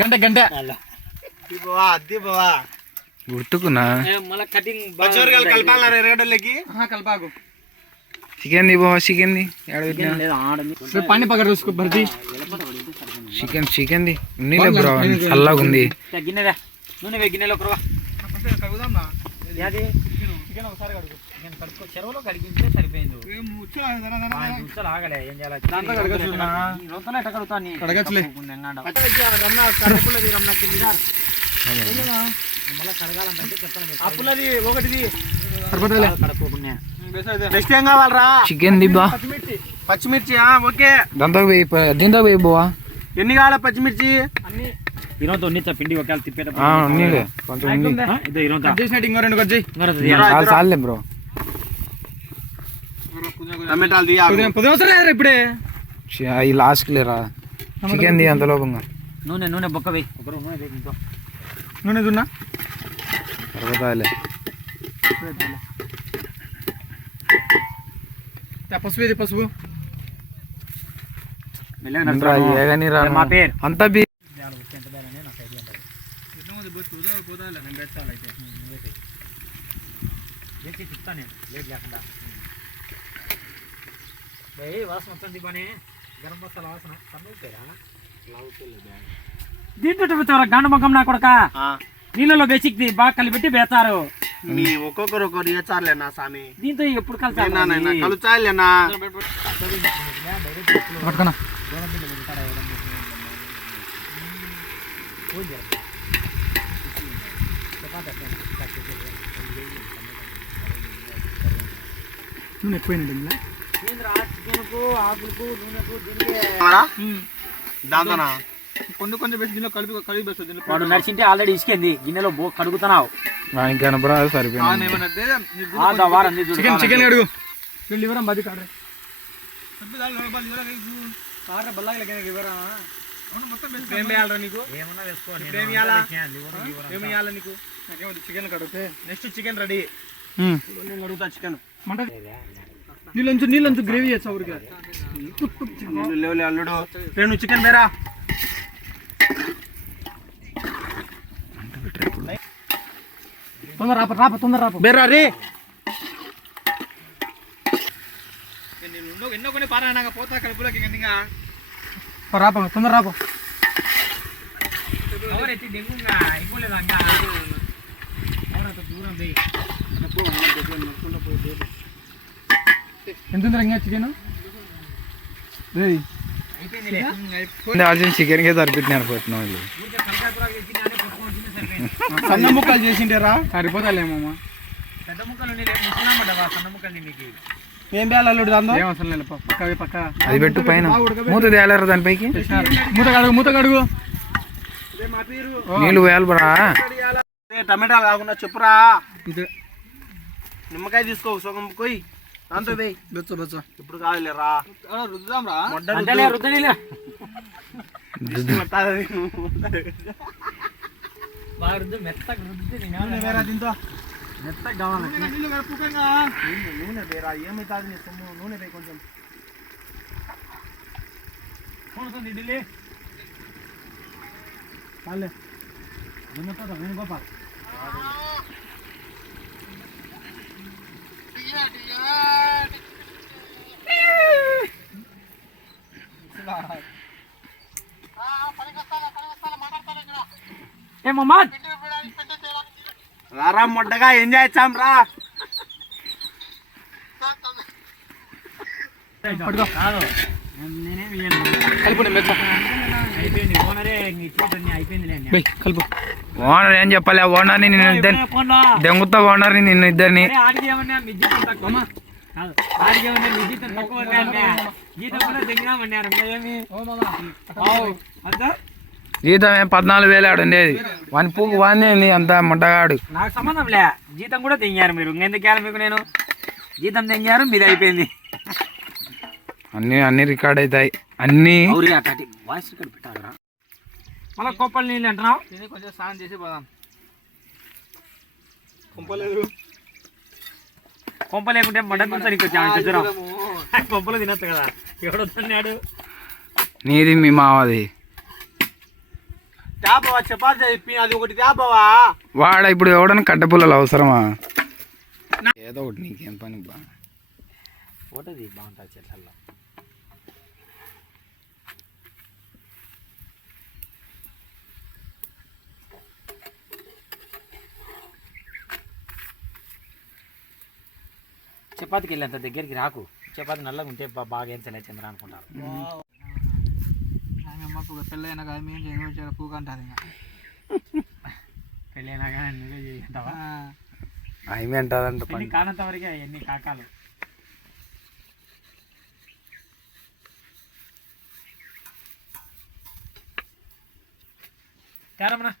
గంట గంట గుర్తుకున్నా కలపాకు chicken the బావా చికెన్ ది పానీ పక్కన చూసుకో భర్తీ చికెన్ చికెన్ ది నీళ్ళ బ్రో చల్లగా ఉంది గిన్నె నూనె గిన్నెలో చెరువులో కడిగితే సరిపోయింది ఆగలే ఏం చేయాలి ఒకటిది ఏం కావాలరా చికెన్ ది బా పచ్చిమిర్చి ఓకే దీంతో పోయి బావా ఎన్ని కావాలా పచ్చిమిర్చి అన్ని ఇరోతో ఉన్నిచ్చా పిండి ఒకవేళ తిప్పేట చాలే బ్రో టమాటాలు ఇప్పుడే ఈ లాస్ట్ లేరా చికెన్ ది అంత లోపంగా నూనె బొక్క వేయి ఒకరు నూనె దున్నా సరిపోతాలే పసుపు పసుపు మా పేరు అంతా దీంట్లో గండ ముఖం నా కొడక నీళ్ళలో బేసిక్ది బాగా కలిపెట్టి వేస్తారు ఒక్కొక్కరు ఒక్కొక్కరు వేచారులేనా స్వామి దీంతో ఎప్పుడు కలిసి కలుచాలేనా నూనె ఎక్కువైనండి దాంతోనా కొంచెం కొంచెం వేసి దీనిలో కలిపి వేస్తుంది వాడు నడిచింటే ఆల్రెడీ ఇసుకేంది గిన్నెలో కడుగుతున్నావు కనపరా సరిపోయింది చికెన్ చికెన్ అడుగు లివరం బది కాడ చికెన్ కడిగితే నెక్స్ట్ చికెన్ రెడీ అడుగుతా చికెన్ నీళ్ళంచు గ్రేవీ చేస్తా ఊరికి అల్లుడు నేను చికెన్ బేరా తొందర రాప బేరా రే ఎన్నో కొన్ని పారాయణ పోతా కడుపులోకి రాప తొందర రాప ఎంత చికెన్ చికెన్ కే సరిపెట్టినారు పోతున్నావు సన్న ముక్కలు చేసింటారా సరిపోతాలేమమ్మా పెద్ద ముక్కలు సన్న ముక్కలు మీకు ఏం వేయాలి దాంతో పక్క అది పెట్టు పైన మూత తేలేరు దానిపైకి మూత కడుగు నీళ్ళు వేయాలి బరా టమాటాలు కాకుండా చెప్పురా నిమ్మకాయ తీసుకో సగం కొయ్యి దాంతో వేయి బెచ్చ ఇప్పుడు కాదులేరా రుద్దాం రా దీంతో మెత్తగా కావాలి నూనె వేరా ఏమైతుంది నీ సొమ్ము నూనె వేయి కొంచెం ఢిల్లీ చాలే పాప ఏమమ్మా రారా మొడ్డగా ఎంజాయ్ చేస్తాం రా ఓనర్ ఏం చెప్పాలి ఓనర్ని నిన్ను ఇద్దరిని దెంగుతా ఓనర్ని నిన్ను ఇద్దరిని జీతం 14,000 ఆడు ఉండేది వాని పూకు వాడిని అంత మొట్టగాడు నాకు సంబంధం లే జీతం కూడా తెంగారు మీరు ఇంకెందుకు మీకు నేను జీతం తెంగారు మీది అయిపోయింది అన్ని రికార్డ్ అవుతాయి అన్ని వాయిస్ రికార్డ్ పెట్టాలరా మళ్ళీ కొప్పలు నీళ్ళు అంటున్నావు కొంచెం స్నానం చేసి పోదాం కొంపలేదు కొంప లేకుంటే మటన్ నీకు వచ్చాను కొంపలు తినొచ్చు కదా ఎవడొస్తున్నాడు నీది మీ మావది తేపవా చపాతి చెప్పి అది ఒకటి తేపవా. వాడ ఇప్పుడు ఎవడన్నా కట్టెపుల్లలు అవసరమా? ఏదో ఒకటి నీకేం పని బా. ఫోటోది బాగుంటుంది చెట్లలో. చపాతీకి వెళ్ళేంత దగ్గరికి రాకు. చపాతి నల్లగా ఉంటే బాగా ఏం చలే చంద్ర అనుకుంటారు. పెళ్ళైనా కానీ మేము చేయను పూక అంటారు. ఇంకా పెళ్ళైనా కానీ నువ్వే చేయంటావా? ఆమె అంటారంట పెళ్ళి కానంత వరకే ఎన్ని కాకాలు. తేరమ్మా